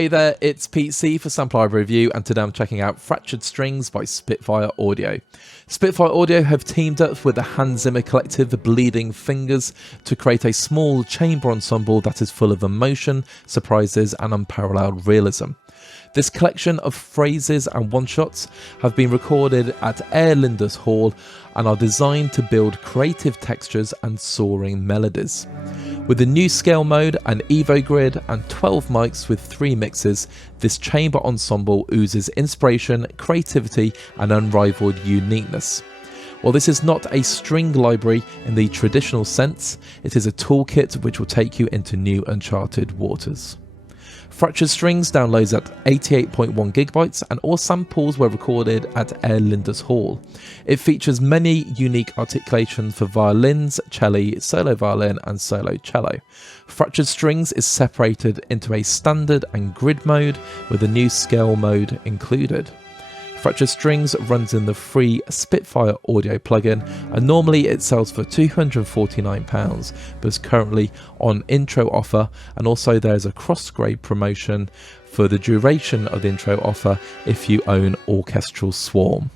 Hey there, it's Pete C for Sample Library Review, and today I'm checking out Fractured Strings by Spitfire Audio. Spitfire Audio have teamed up with the Hans Zimmer collective Bleeding Fingers to create a small chamber ensemble that is full of emotion, surprises and unparalleled realism. This collection of phrases and one-shots have been recorded at Air Lyndhurst Hall and are designed to build creative textures and soaring melodies. With a new scale mode, an Evo Grid and 12 mics with 3 mixes, this chamber ensemble oozes inspiration, creativity and unrivaled uniqueness. While this is not a string library in the traditional sense, it is a toolkit which will take you into new uncharted waters. Fractured Strings downloads at 88.1 gigabytes and all samples were recorded at Air Lyndhurst Hall. It features many unique articulations for violins, cello, solo violin and solo cello. Fractured Strings is separated into a standard and grid mode with a new scale mode included. Fractured Strings runs in the free Spitfire Audio plugin and normally it sells for £249 but is currently on intro offer, and also there's a cross-grade promotion for the duration of the intro offer if you own Orchestral Swarm.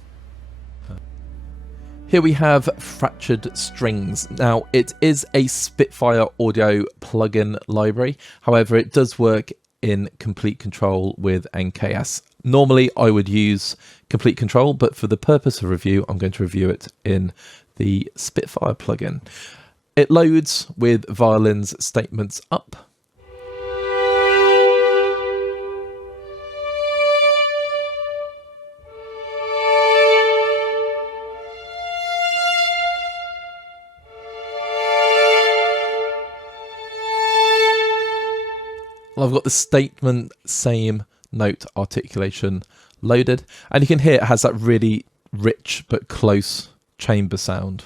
Here we have Fractured Strings. Now it is a Spitfire Audio plugin library, however it does work in Complete Control with NKS. Normally I would use Complete Control, but for the purpose of review I'm going to review it in the Spitfire plugin. It loads with Violin's statements up. I've got the statement same note articulation loaded, and you can hear it has that really rich but close chamber sound.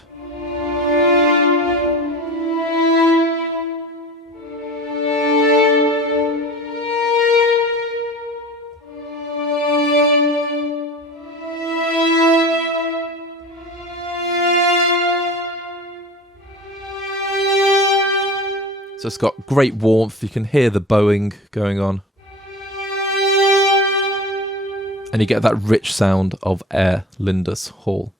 So it's got great warmth, you can hear the bowing going on. And you get that rich sound of Air Lyndhurst Hall.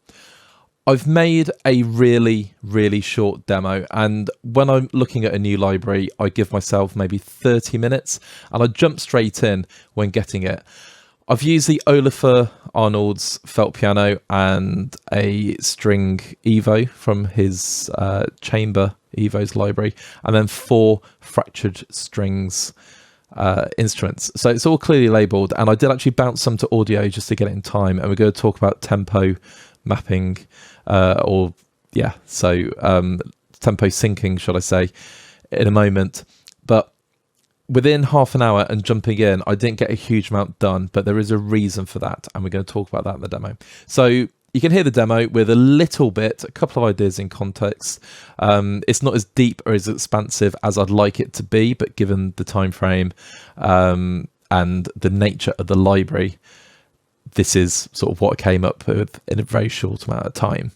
I've made a really short demo, and when I'm looking at a new library I give myself maybe 30 minutes and I jump straight in when getting it. I've used the Olafur Arnold's felt piano and a string Evo from his chamber Evo's library, and then 4 Fractured Strings instruments. So it's all clearly labelled, and I did actually bounce some to audio just to get it in time, and we're going to talk about tempo mapping, tempo syncing, should I say, in a moment. But within half an hour and jumping in, I didn't get a huge amount done, but there is a reason for that, and we're going to talk about that in the demo. So you can hear the demo with a couple of ideas in context. It's not as deep or as expansive as I'd like it to be, but given the time frame and the nature of the library, this is sort of what I came up with in a very short amount of time.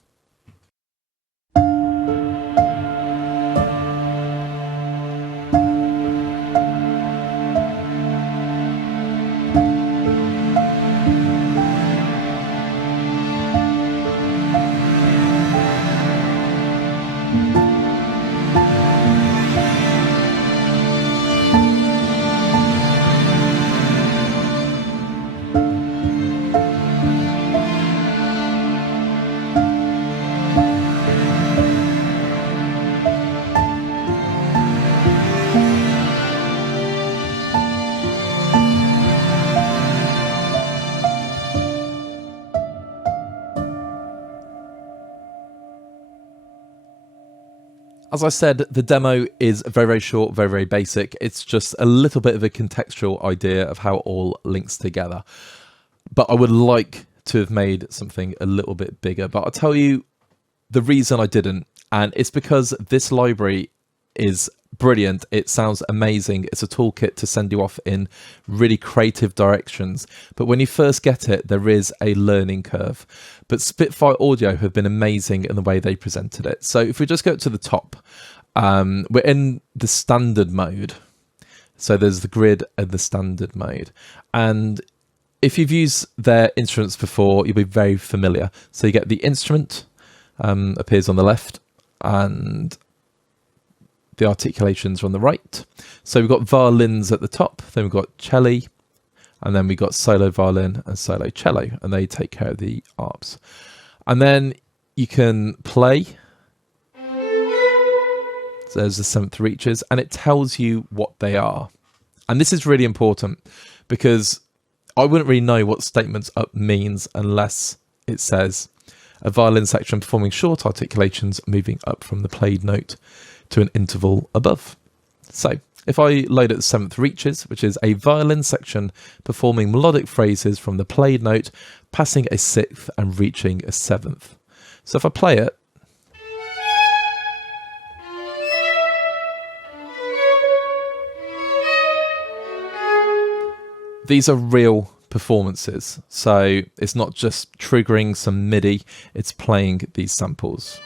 As I said, the demo is very short, very basic. It's just a little bit of a contextual idea of how it all links together. But I would like to have made something a little bit bigger. But I'll tell you the reason I didn't, and it's because this library is brilliant. It sounds amazing. It's a toolkit to send you off in really creative directions. But when you first get it, there is a learning curve. But Spitfire Audio have been amazing in the way they presented it. So if we just go to the top, we're in the standard mode. So there's the grid and the standard mode. And if you've used their instruments before, you'll be very familiar. So you get the instrument, appears on the left, and the articulations are on the right. So we've got violins at the top, then we've got Checkley, and then we've got solo violin and solo cello, and they take care of the arps. And then you can play. So there's the seventh reaches, and it tells you what they are. And this is really important because I wouldn't really know what statements up means unless it says a violin section performing short articulations moving up from the played note to an interval above. So if I load at the seventh reaches, which is a violin section performing melodic phrases from the played note, passing a sixth and reaching a seventh. So if I play it, these are real performances, so it's not just triggering some MIDI, it's playing these samples.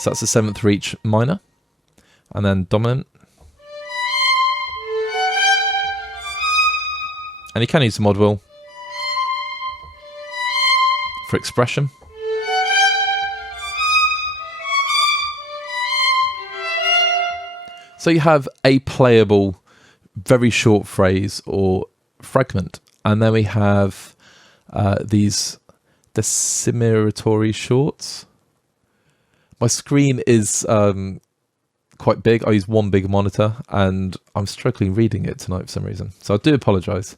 So that's the seventh reach minor, and then dominant. And you can use the mod wheel for expression. So you have a playable, very short phrase or fragment. And then we have these decimatory shorts. My screen is quite big. I use one big monitor and I'm struggling reading it tonight for some reason. So I do apologise.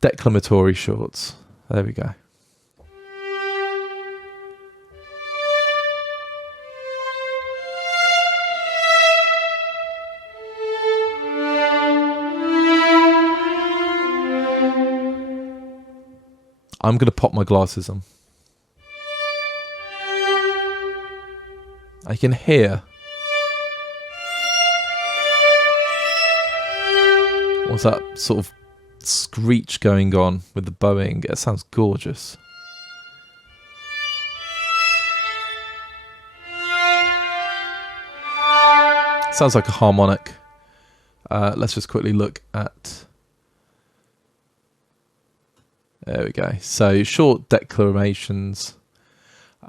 Declamatory shorts. There we go. I'm going to pop my glasses on. I can hear. What's that sort of screech going on with the bowing? It sounds gorgeous. Sounds like a harmonic. Let's just quickly look at... There we go. So short declamations,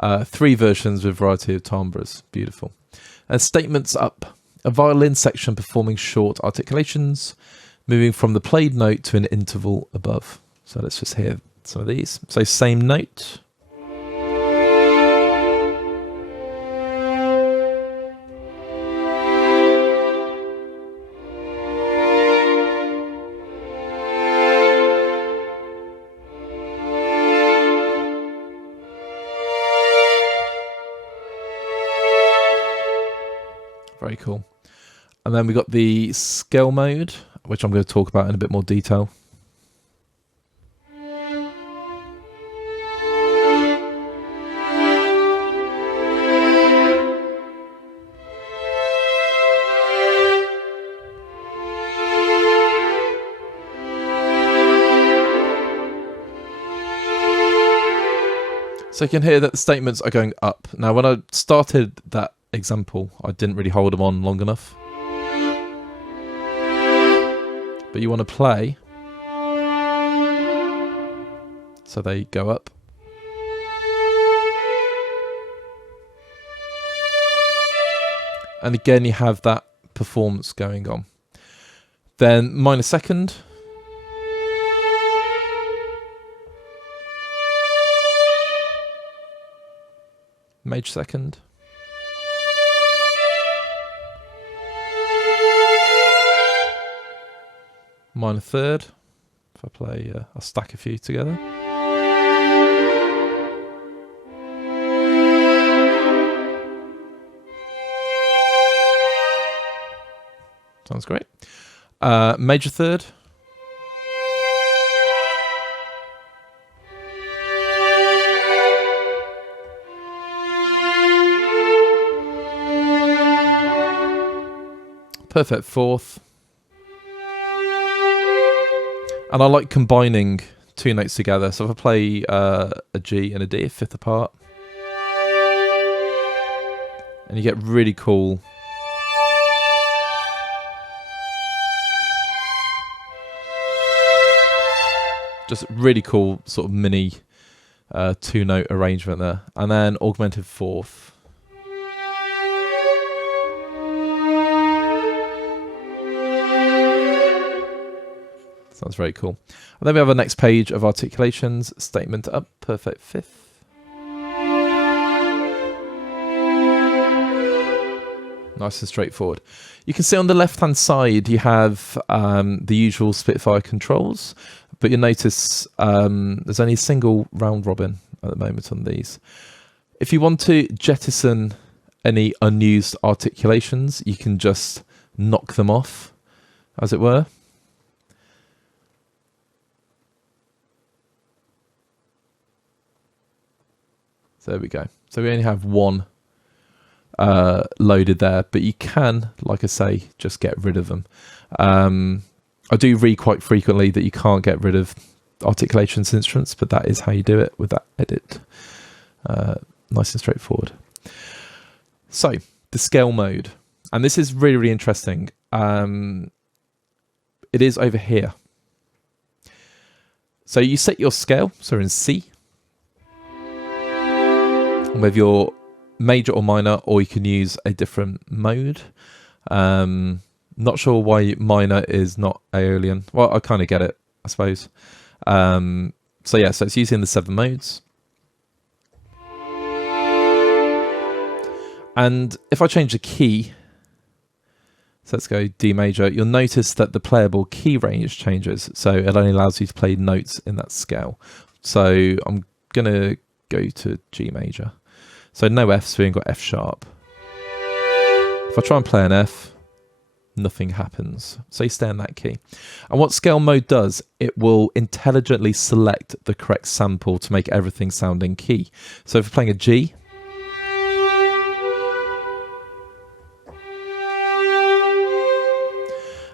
3 versions with variety of timbres. Beautiful. Statements up. A violin section performing short articulations, moving from the played note to an interval above. So let's just hear some of these. So same note. Very cool. And then we got the scale mode, which I'm going to talk about in a bit more detail. So you can hear that the statements are going up. Now, when I started that example, I didn't really hold them on long enough. But you want to play, so they go up. And again, you have that performance going on. Then minor second. Major second. Minor third. If I play, I'll stack a few together. Sounds great. Major third. Perfect fourth. And I like combining 2 notes together. So if I play a G and a D, a fifth apart, and you get really cool Just really cool sort of mini 2-note arrangement there. And then augmented fourth. Sounds very cool. And then we have our next page of articulations, statement up, perfect fifth. Nice and straightforward. You can see on the left-hand side you have the usual Spitfire controls, but you'll notice there's only a single round robin at the moment on these. If you want to jettison any unused articulations, you can just knock them off, as it were. So there we go. So we only have one loaded there, but you can, like I say, just get rid of them. I do read quite frequently that you can't get rid of articulations instruments, but that is how you do it with that edit. Nice and straightforward. So the scale mode, and this is really, really interesting. It is over here. So you set your scale, so in C, with your major or minor, or you can use a different mode. Not sure why minor is not Aeolian. Well, I kind of get it, I suppose. So yeah, so it's using the 7 modes. And if I change the key, so let's go D major, you'll notice that the playable key range changes. So it only allows you to play notes in that scale. So I'm going to go to G major. So no F, so we've got F sharp. If I try and play an F, nothing happens. So you stay in that key. And what scale mode does, it will intelligently select the correct sample to make everything sound in key. So if you're playing a G,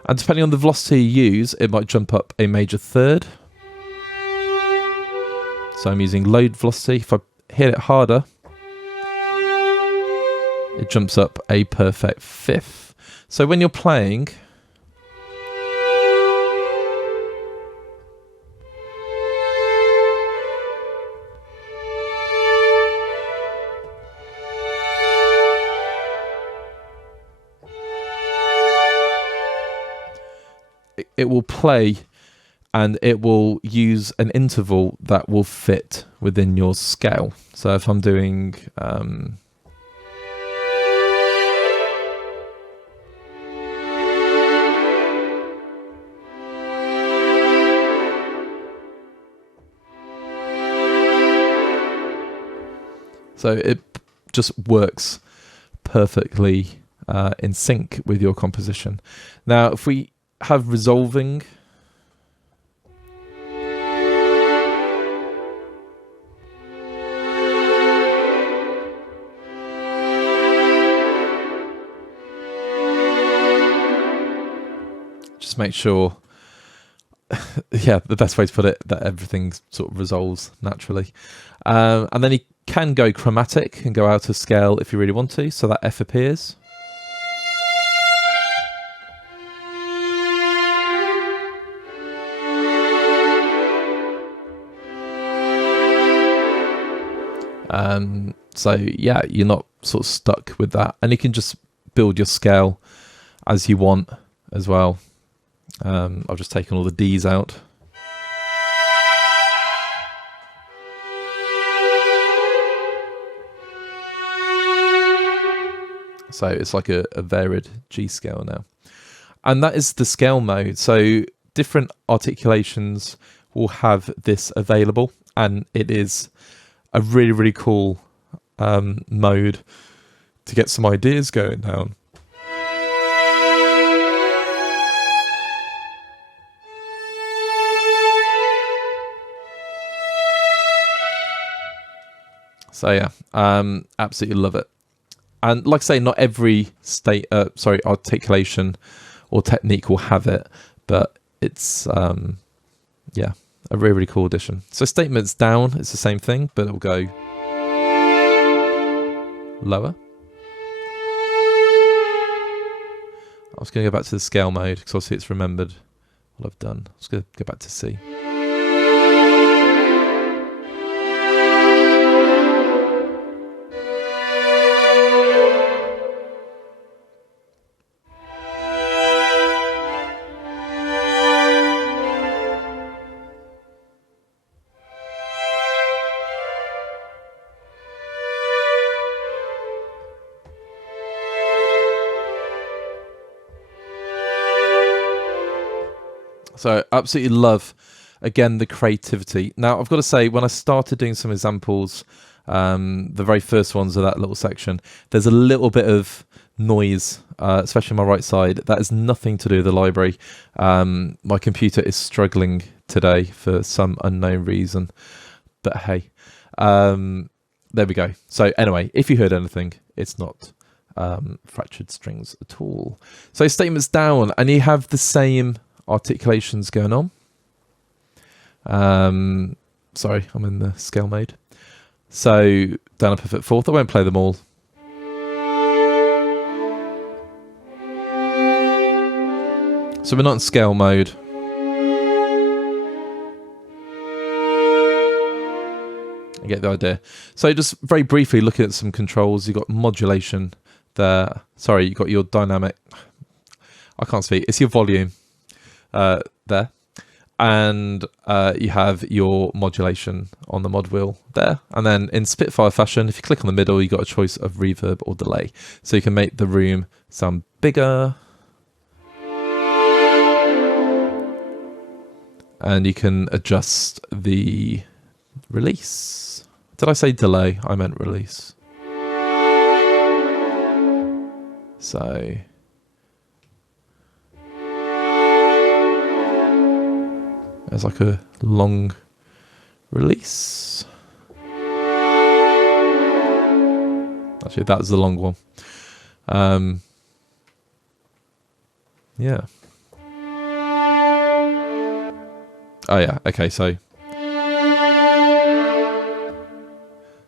and depending on the velocity you use, it might jump up a major third. So I'm using load velocity. If I hit it harder, it jumps up a perfect fifth. So when you're playing, it will play and it will use an interval that will fit within your scale. So if I'm doing so it just works perfectly in sync with your composition. Now, if we have resolving, just make sure, yeah, the best way to put it, that everything sort of resolves naturally. And then you can go chromatic and go out of scale if you really want to, so that F appears. So yeah, you're not sort of stuck with that, and you can just build your scale as you want as well. I've just taken all the D's out. So it's like a varied G scale now. And that is the scale mode. So different articulations will have this available, and it is a really, really cool mode to get some ideas going down. So yeah, absolutely love it. And like I say, not every articulation or technique will have it, but it's yeah, a really, really cool addition. So statements down, it's the same thing, but it will go lower. I was going to go back to the scale mode because obviously it's remembered what I've done. I was going to go back to C. So absolutely love, again, the creativity. Now, I've got to say, when I started doing some examples, the very first ones of that little section, there's a little bit of noise, especially on my right side. That is nothing to do with the library. My computer is struggling today for some unknown reason. But hey, there we go. So anyway, if you heard anything, it's not fractured strings at all. So statements down, and you have the same articulations going on. Sorry, I'm in the scale mode. So down up a fifth fourth. I won't play them all. So we're not in scale mode. I get the idea. So just very briefly looking at some controls, you've got modulation there. Sorry, you've got your dynamic. I can't speak. It's your volume there. And you have your modulation on the mod wheel there. And then in Spitfire fashion, if you click on the middle, you've got a choice of reverb or delay. So you can make the room sound bigger. And you can adjust the release. Did I say delay? I meant release. So there's like a long release. Actually, that's the long one. Yeah. Oh yeah, okay, so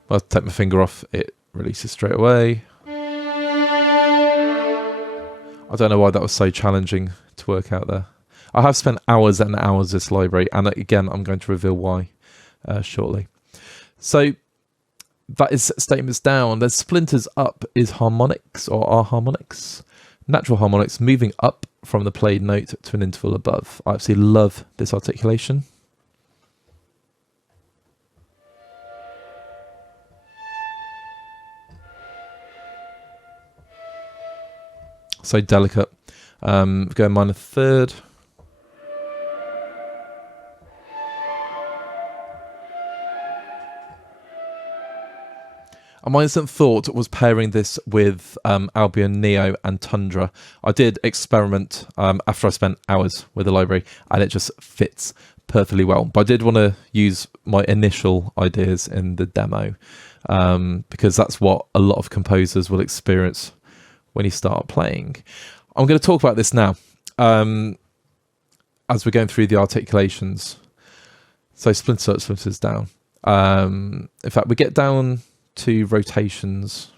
I'll take my finger off, it releases straight away. I don't know why that was so challenging to work out there. I have spent hours and hours this library, and again, I'm going to reveal why shortly. So that is statements down. There's splinters up is harmonics, or are harmonics. Natural harmonics moving up from the played note to an interval above. I absolutely love this articulation. So delicate. Going minor third. My instant thought was pairing this with Albion Neo and Tundra. I did experiment after I spent hours with the library, and it just fits perfectly well. But I did want to use my initial ideas in the demo because that's what a lot of composers will experience when you start playing. I'm going to talk about this now as we're going through the articulations. So splinters up, splinters down. In fact, we get down to rotations.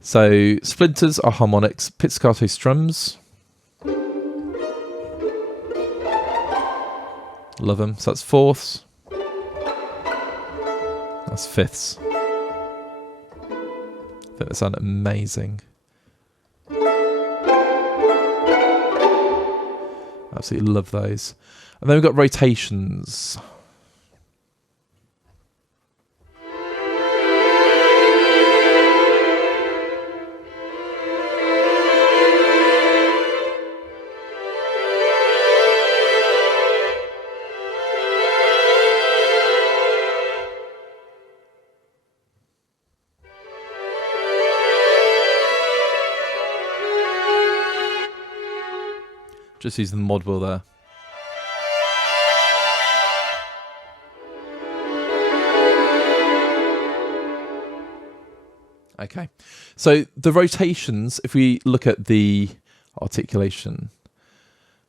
So splinters are harmonics, pizzicato strums. Love them. So that's fourths. That's fifths. I think they sound amazing. Absolutely love those. And then we've got rotations. Just using the mod wheel there. Okay, so the rotations, if we look at the articulation,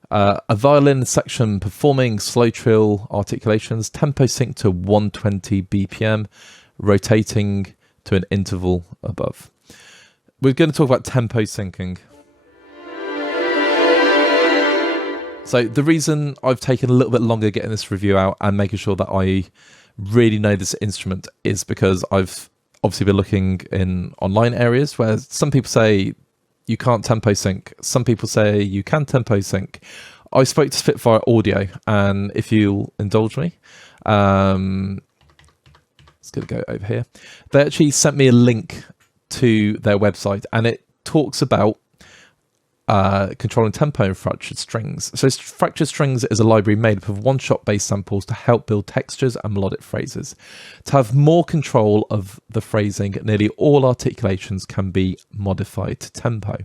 a violin section performing slow trill articulations, tempo sync to 120 BPM, rotating to an interval above. We're going to talk about tempo syncing. So the reason I've taken a little bit longer getting this review out and making sure that I really know this instrument is because I've obviously been looking in online areas where some people say you can't tempo sync. Some people say you can tempo sync. I spoke to Spitfire Audio, and if you'll indulge me, it's going to go over here. They actually sent me a link to their website, and it talks about controlling tempo and fractured strings. So fractured strings is a library made up of one-shot bass samples to help build textures and melodic phrases. To have more control of the phrasing, nearly all articulations can be modified to tempo.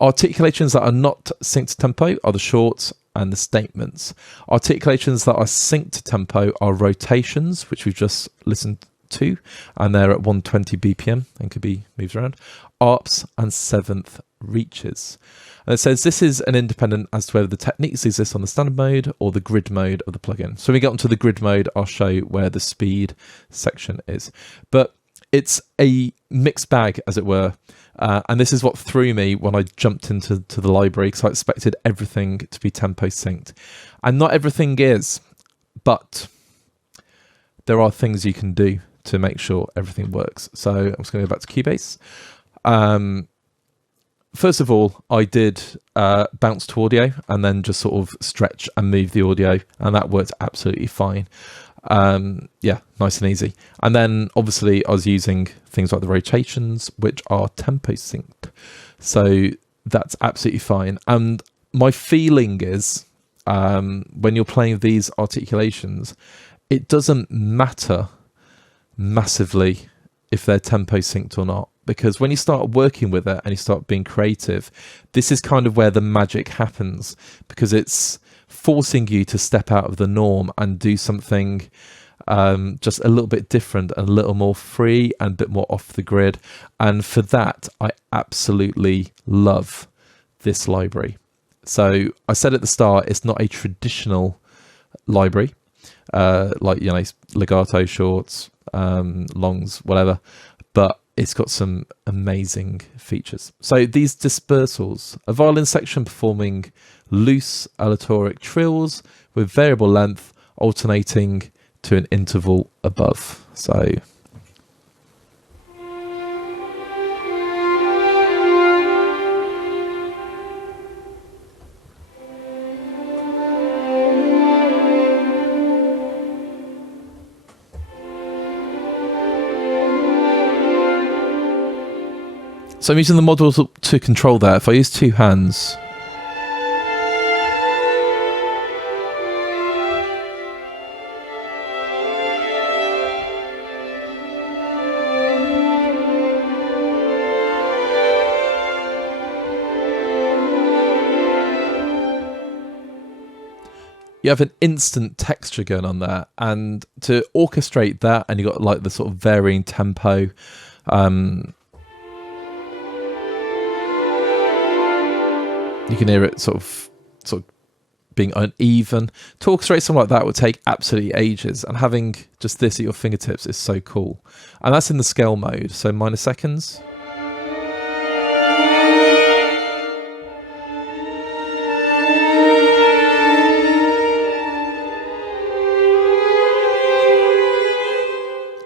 Articulations that are not synced to tempo are the shorts and the statements. Articulations that are synced to tempo are rotations, which we've just listened to, and they're at 120 BPM and could be moved around. Arps and seventh reaches. And it says this is an independent as to whether the techniques exist on the standard mode or the grid mode of the plugin. So when we get onto the grid mode, I'll show you where the speed section is. But it's a mixed bag, as it were. And this is what threw me when I jumped into the library, because I expected everything to be tempo synced. And not everything is, but there are things you can do to make sure everything works. So I'm just going to go back to Cubase. First of all, I did bounce to audio and then just sort of stretch and move the audio, and that worked absolutely fine. Yeah, nice and easy. And then obviously I was using things like the rotations, which are tempo synced. So that's absolutely fine. And my feeling is when you're playing these articulations, it doesn't matter massively if they're tempo synced or not, because when you start working with it and you start being creative, this is kind of where the magic happens, because it's forcing you to step out of the norm and do something just a little bit different, a little more free and a bit more off the grid. And for that, I absolutely love this library. So I said at the start, it's not a traditional library, like, you know, legato, shorts, longs, whatever, but it's got some amazing features. So these dispersals, a violin section performing loose aleatoric trills with variable length alternating to an interval above. So I'm using the model to control that. If I use two hands, you have an instant texture going on there, and to orchestrate that, and you got like the sort of varying tempo. You can hear it sort of being uneven. To orchestrate something like that would take absolutely ages, and having just this at your fingertips is so cool. And that's in the scale mode, so minor seconds.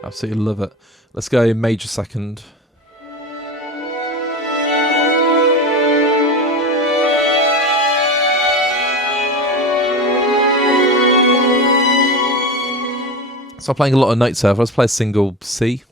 Absolutely love it. Let's go major second. So I'm playing a lot of notes there. Let's play a single C.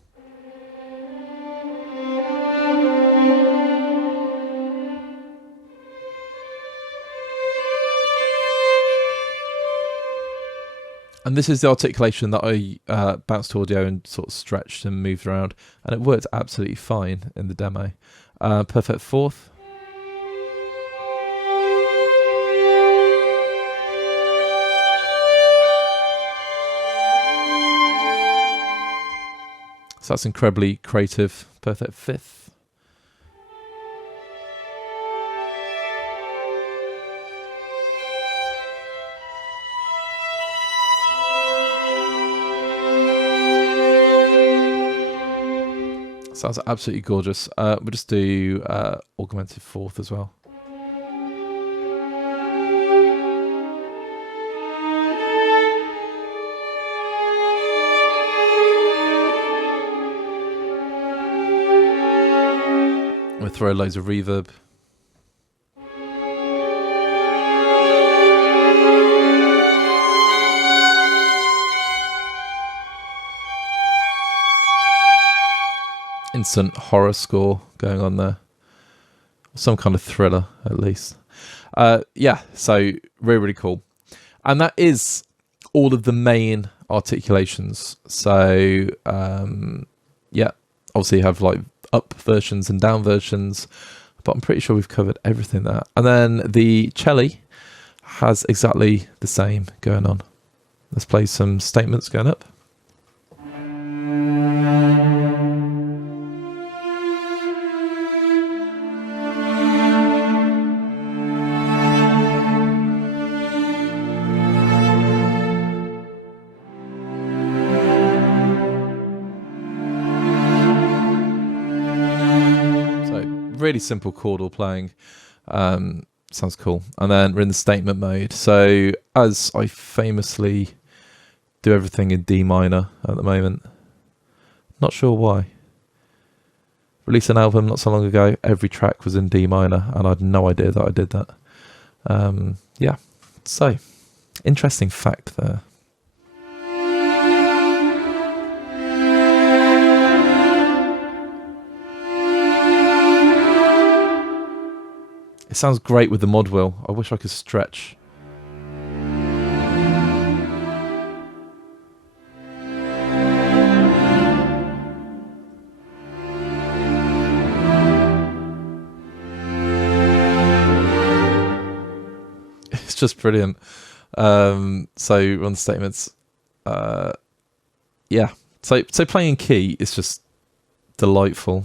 And this is the articulation that I bounced to audio and sort of stretched and moved around, and it worked absolutely fine in the demo. Perfect fourth. So that's incredibly creative. Perfect fifth. So that's absolutely gorgeous. We'll just do augmented fourth as well. We'll throw loads of reverb. Instant horror score going on there. Some kind of thriller, at least. Yeah, so really cool. And that is all of the main articulations. So, yeah, obviously you have like up versions and down versions, but I'm pretty sure we've covered everything there. And then the Checkley has exactly the same going on. Let's play some statements going up. Really simple chordal playing. Sounds cool. And then we're in the statement mode. So as I famously do everything in D minor at the moment, not sure why. Released an album not so long ago, every track was in D minor, and I had no idea that I did that. Yeah, so interesting fact there. It sounds great with the mod wheel. I wish I could stretch. It's just brilliant. So on the statements, yeah. So playing key is just delightful.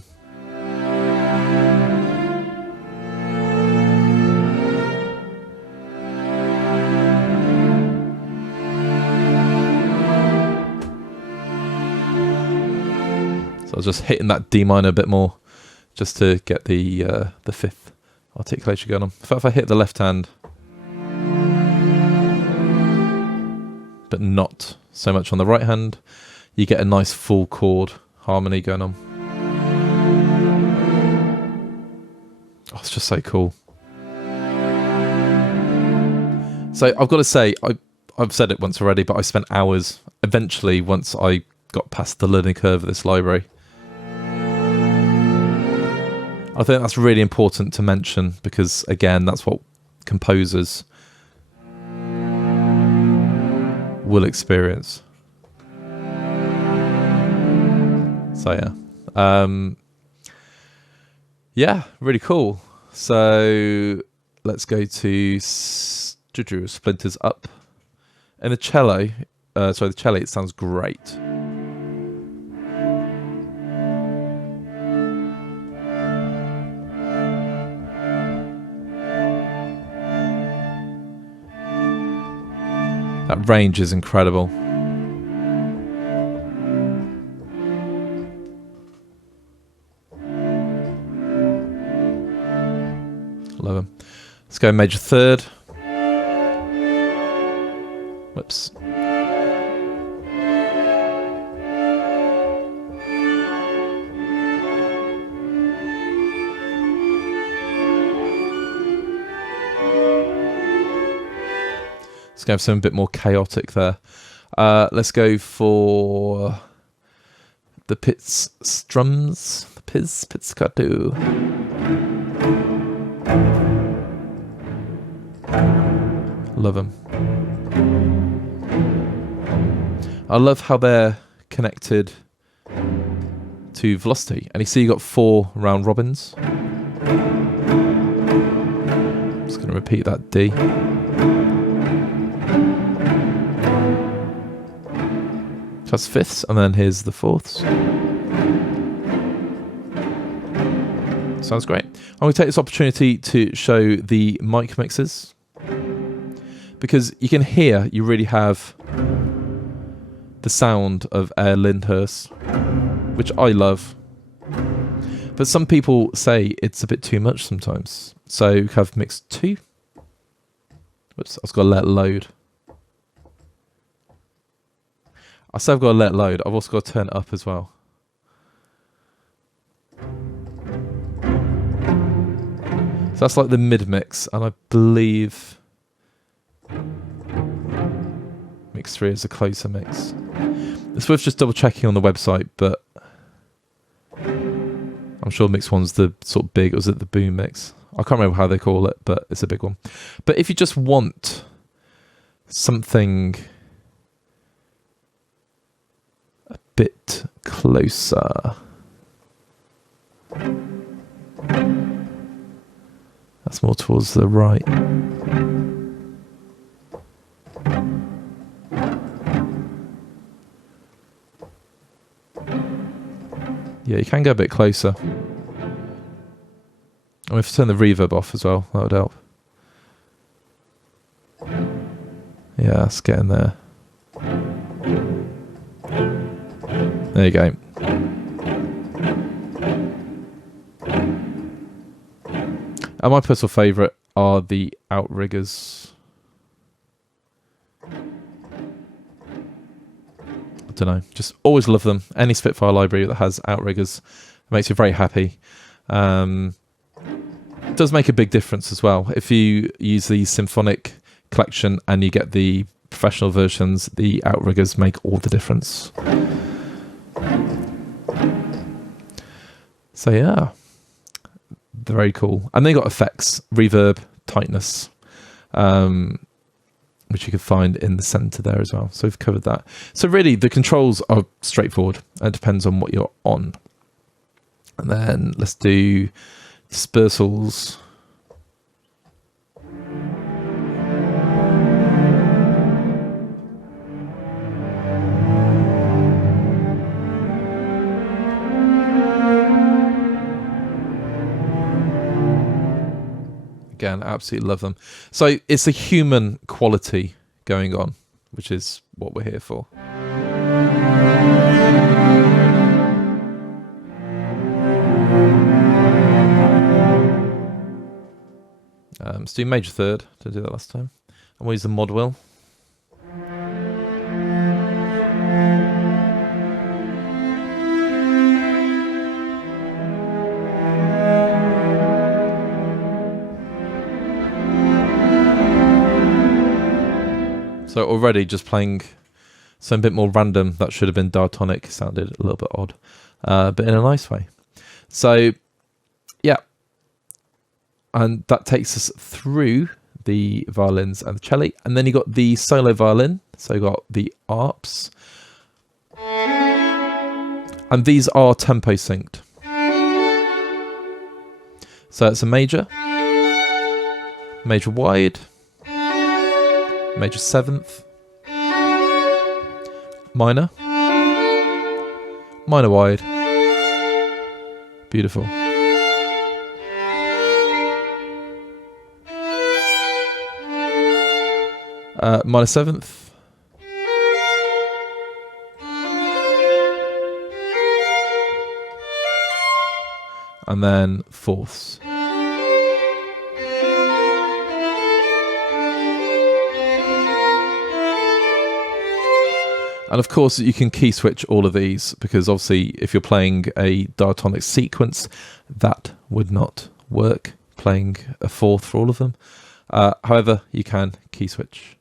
So I was just hitting that D minor a bit more, just to get the fifth articulation going on. If I hit the left hand, but not so much on the right hand, you get a nice full chord harmony going on. Oh, it's just so cool. So I've got to say, I've said it once already, but I spent hours eventually once I got past the learning curve of this library. I think that's really important to mention because, again, that's what composers will experience. So yeah, yeah, really cool. So let's go to Splinters Up. And the cello, the Checkley, it sounds great. That range is incredible. Love him. Let's go major third. Whoops. Let's go for something a bit more chaotic there. Let's go for the Pitts strums. The pizzicato. Love them. I love how they're connected to velocity. And you see you got 4 round robins. Just going to repeat that D. That's fifths, and then here's the fourths. Sounds great. I'm going to take this opportunity to show the mic mixes, because you can hear you really have the sound of Air Lyndhurst, which I love. But some people say it's a bit too much sometimes. So we have mix 2. Whoops, I've got to let it load. I say I've got to let it load. I've also got to turn it up as well. So that's like the mid mix, and I believe mix 3 is a closer mix. It's worth just double checking on the website, but I'm I'm sure mix one's the sort of big, or is it the boom mix? I can't remember how they call it, but it's a big one. But if you just want something a bit closer, that's more towards the right. Yeah, you can go a bit closer. And if you turn the reverb off as well, that would help. Yeah, it's getting there. There you go. And my personal favourite are the outriggers. I don't know, just always love them. Any Spitfire library that has outriggers makes you very happy. It does make a big difference as well. If you use the symphonic collection and you get the professional versions, the outriggers make all the difference. So yeah, very cool. And they got effects, reverb, tightness, which you can find in the center there as well. So we've covered that. So really the controls are straightforward. It depends on what you're on. And then let's do dispersals. Again, absolutely love them. So it's a human quality going on, which is what we're here for. Let's do major third. Did I do that last time? And we'll use the mod wheel. So already just playing something a bit more random that should have been diatonic sounded a little bit odd, but in a nice way. So yeah, and that takes us through the violins and the cello, and then you got the solo violin. So you got the arps, and these are tempo synced. So it's a major, major wide, major seventh, minor, minor wide, beautiful. Minor seventh, and then fourths. And of course, you can key switch all of these, because obviously if you're playing a diatonic sequence, that would not work, playing a fourth for all of them. However, you can key switch.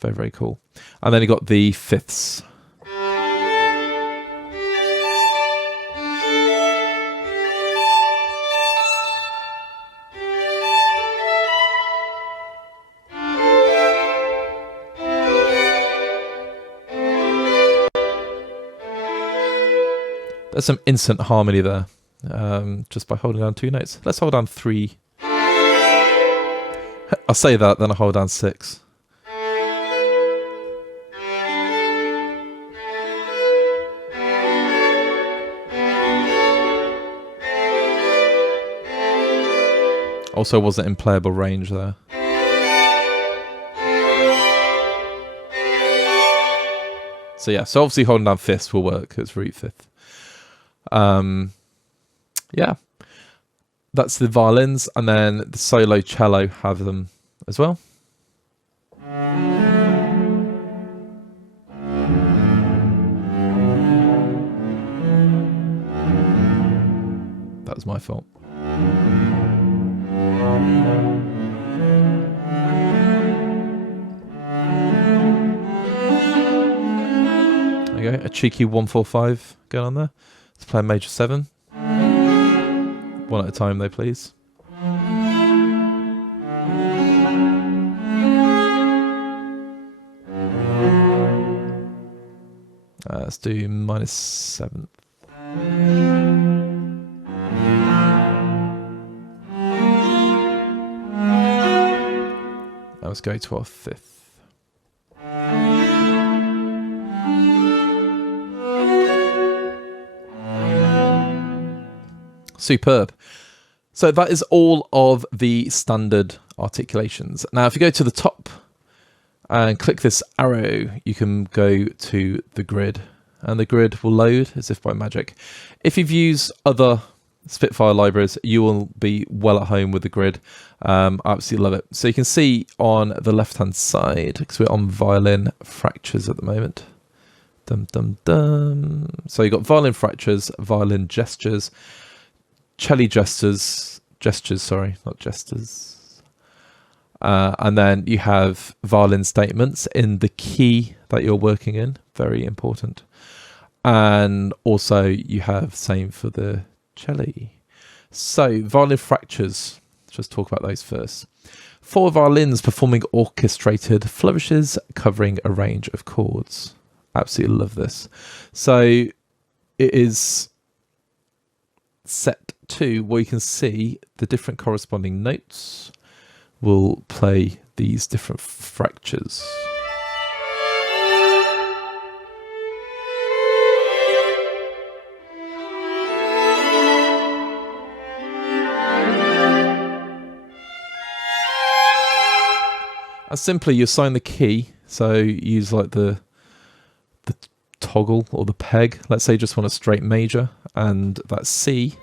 Very, very cool. And then you got the fifths. There's some instant harmony there, just by holding down two notes. Let's hold down three. I'll say that, then I'll hold down six. Also wasn't in playable range there. So yeah, so obviously holding down fifths will work. It's root fifth. Yeah, that's the violins, and then the solo cello have them as well. That was my fault. There you go, a cheeky 145 going on there. Let's play a major 7. One at a time though, please. Let's do -7th. Let's go to our 5th. Superb. So that is all of the standard articulations. Now, if you go to the top and click this arrow, you can go to the grid, and the grid will load as if by magic. If you've used other Spitfire libraries, you will be well at home with the grid. I absolutely love it. So you can see on the left-hand side, because we're on violin fractures at the moment. Dum, dum, dum. So you've got violin fractures, violin gestures, cello gestures, sorry, not gestures. And then you have violin statements in the key that you're working in, very important. And also you have same for the cello. So violin fractures, let's just talk about those first. 4 violins performing orchestrated flourishes covering a range of chords. Absolutely love this. So it is set to where you can see the different corresponding notes will play these different fractures. And simply you assign the key, so use like the toggle or the peg. Let's say you just want a straight major, and that C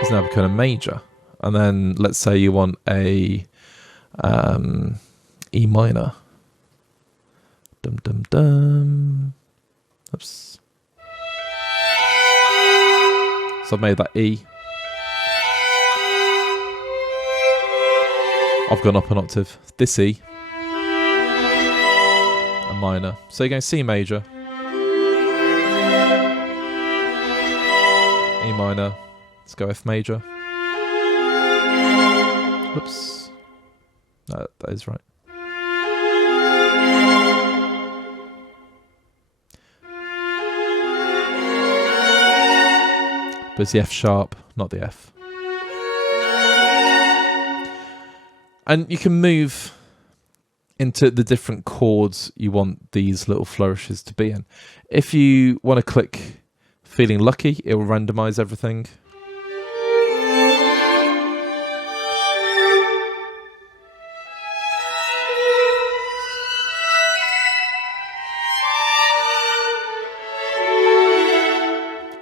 has now become a major. And then let's say you want a E minor. Dum dum dum. Oops. So I've made that E. I've gone up an octave. This E. A minor. So you're going C major. E minor. Let's go F major. Whoops. No, that is right. But it's the F sharp, not the F. And you can move into the different chords you want these little flourishes to be in. If you want to click Feeling Lucky, it will randomize everything.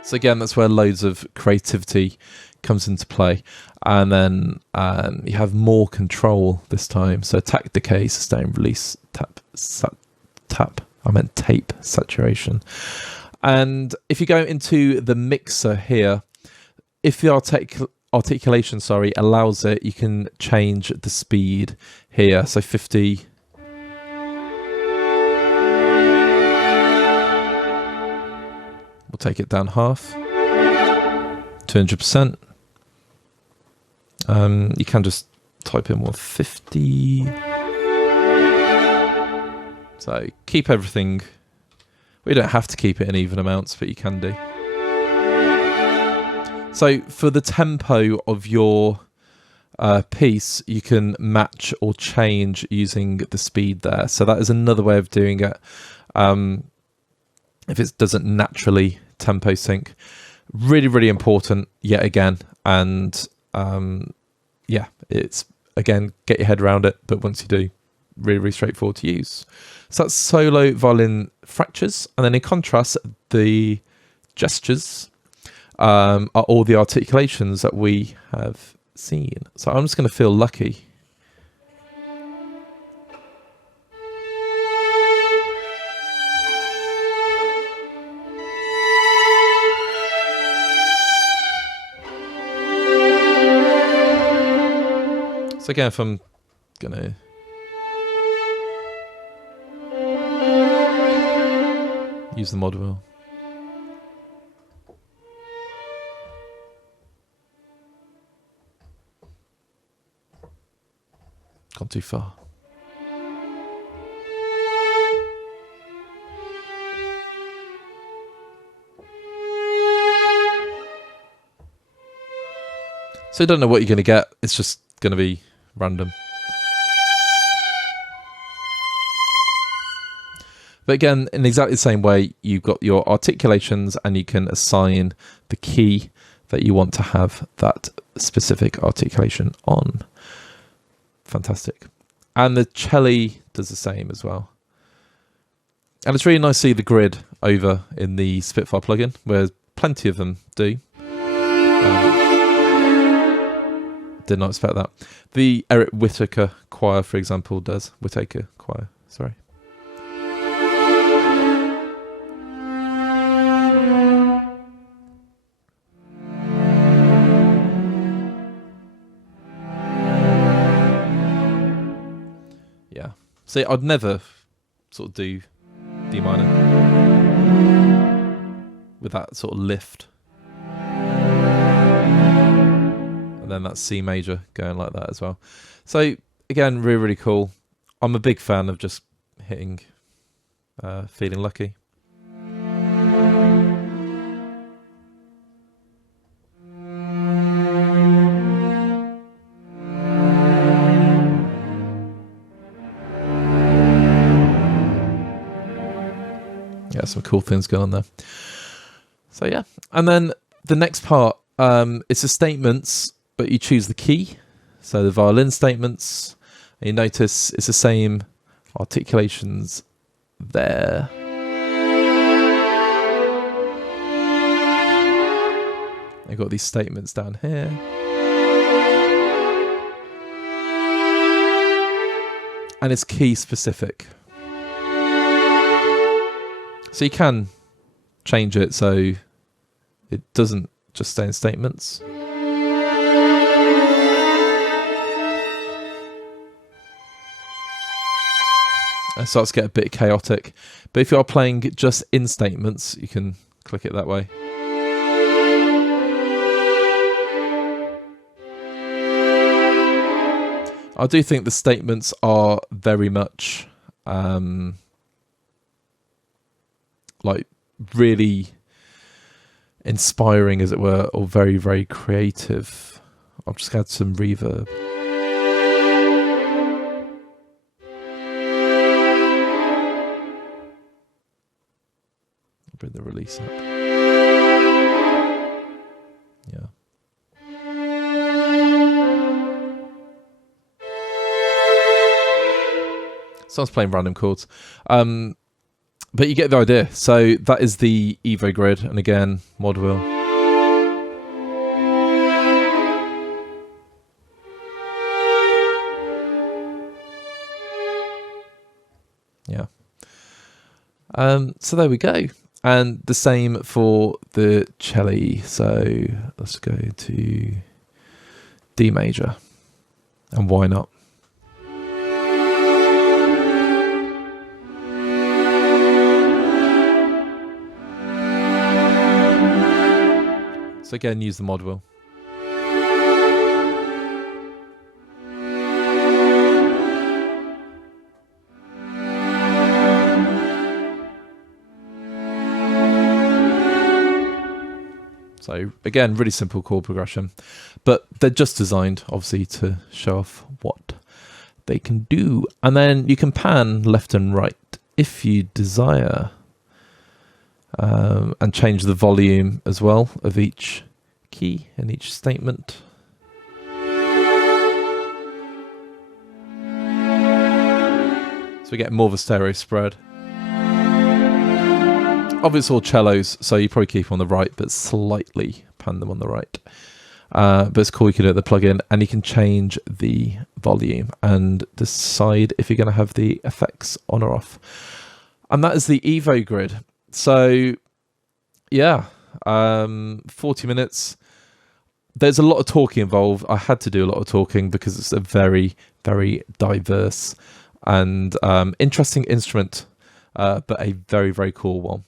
So again, that's where loads of creativity comes into play. And then you have more control this time. So attack, decay, sustain, release, tap, tap. I meant tape saturation. And if you go into the mixer here, if the articulation, allows it, you can change the speed here. So 50. We'll take it down half. 200%. You can just type in 150. So keep everything. We don't have to keep it in even amounts, but you can do. So for the tempo of your piece, you can match or change using the speed there. So that is another way of doing it. If it doesn't naturally tempo sync. Really, really important yet again. And yeah, it's, again, get your head around it. But once you do, really, really straightforward to use. So that's solo violin fractures. And then in contrast, the gestures are all the articulations that we have seen. So I'm just going to feel lucky. So again, if I'm going to use the mod wheel. Gone too far. So you don't know what you're going to get. It's just going to be random. But again, in exactly the same way, you've got your articulations and you can assign the key that you want to have that specific articulation on. Fantastic. And the Checkley does the same as well. And it's really nice to see the grid over in the Spitfire plugin, where plenty of them do. Did not expect that. The Eric Whittaker choir, for example, does. Whittaker choir, sorry. Yeah. See, I'd never sort of do D minor with that sort of lift. And then that C major going like that as well. So again, really, really cool. I'm a big fan of just hitting, feeling lucky. Yeah, some cool things going on there. So yeah, and then the next part, it's the statements, but you choose the key. So the violin statements, and you notice it's the same articulations there. I've got these statements down here. And it's key specific. So you can change it so it doesn't just stay in statements. It starts to get a bit chaotic. But if you are playing just in statements, you can click it that way. I do think the statements are very much like really inspiring, as it were, or very, very creative. I'll just add some reverb. I'll bring the release up. Yeah. So I was playing random chords. But you get the idea. So that is the Evo Grid, and again, mod wheel. Yeah. So there we go. And the same for the Checkley. So let's go to D major. And why not? So again, use the mod wheel. So again, really simple chord progression, but they're just designed obviously to show off what they can do. And then you can pan left and right if you desire. And change the volume as well of each key and each statement. So we get more of a stereo spread. Obviously all cellos, so you probably keep them on the right, but slightly pan them on the right. But it's cool, you can do it with the plugin, and you can change the volume and decide if you're going to have the effects on or off. And that is the Evo Grid. So, yeah, 40 minutes. There's a lot of talking involved. I had to do a lot of talking because it's a very, very diverse and interesting instrument, but a very, very cool one.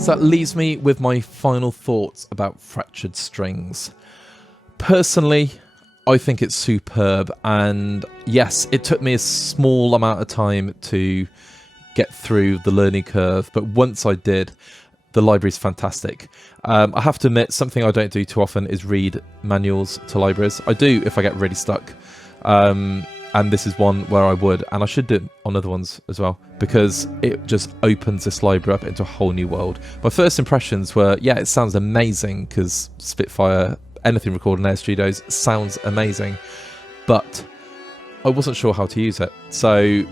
So that leaves me with my final thoughts about fractured strings. Personally, I think it's superb, and yes, it took me a small amount of time to get through the learning curve, but once I did, the library is fantastic. I have to admit, something I don't do too often is read manuals to libraries. I do if I get really stuck, and this is one where I would, and I should do it on other ones as well, because it just opens this library up into a whole new world. My first impressions were, yeah, it sounds amazing, because Spitfire, anything recorded in Air Studios, sounds amazing, but I wasn't sure how to use it. So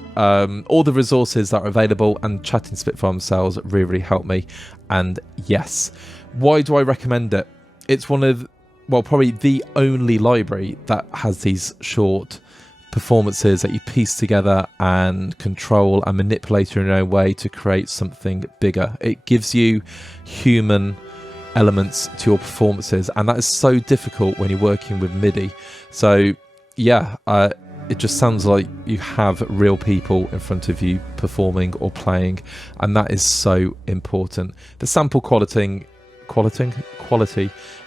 all the resources that are available and chatting Spitfire themselves really, really helped me. And yes, why do I recommend it? It's one of, well, probably the only library that has these short performances that you piece together and control and manipulate in your own way to create something bigger. It gives you human elements to your performances, and that is so difficult when you're working with MIDI. So yeah, it just sounds like you have real people in front of you performing or playing, and that is so important. The sample quality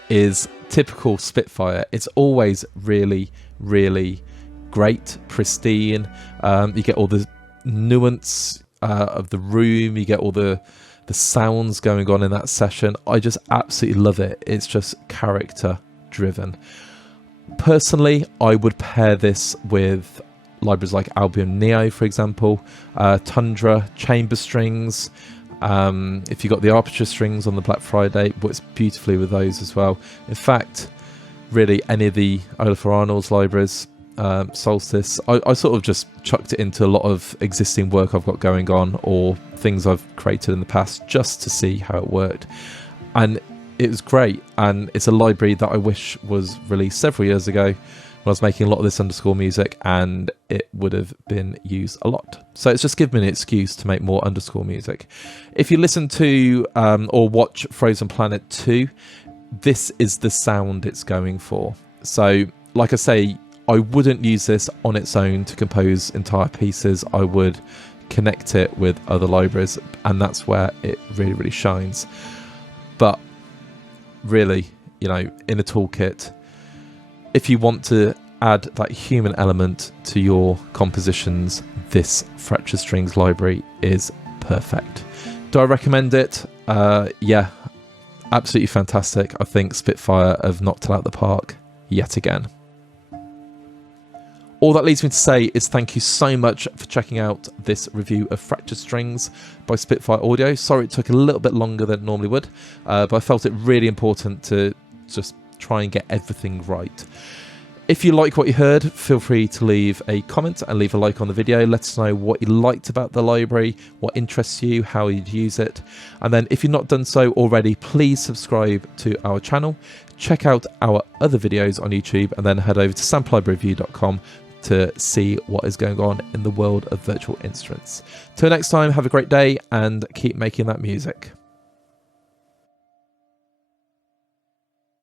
is typical Spitfire. It's always really, really great, pristine. You get all the nuance of the room, you get all the sounds going on in that session. I just absolutely love it. It's just character driven. Personally, I would pair this with libraries like Albion Neo, for example, Tundra, chamber strings. If you got the Arpeture strings on the Black Friday, it works beautifully with those as well. In fact, really any of the Olafur Arnold's libraries, Solstice, I sort of just chucked it into a lot of existing work I've got going on or things I've created in the past just to see how it worked. And it was great, and it's a library that I wish was released several years ago when I was making a lot of this underscore music, and it would have been used a lot. So it's just given me an excuse to make more underscore music. If you listen to or watch Frozen Planet 2, this is the sound it's going for. So like I say, I wouldn't use this on its own to compose entire pieces. I would connect it with other libraries, and that's where it really, really shines. But really, you know, in a toolkit, if you want to add that human element to your compositions, this Fractured Strings library is perfect. Do I recommend it? Yeah, absolutely fantastic. I think Spitfire have knocked it out of the park yet again. All that leaves me to say is thank you so much for checking out this review of Fractured Strings by Spitfire Audio. Sorry it took a little bit longer than it normally would, but I felt it really important to just try and get everything right. If you like what you heard, feel free to leave a comment and leave a like on the video. Let us know what you liked about the library, what interests you, how you'd use it. And then if you've not done so already, please subscribe to our channel, check out our other videos on YouTube, and then head over to sampleReview.com to see what is going on in the world of virtual instruments. Till next time, have a great day and keep making that music.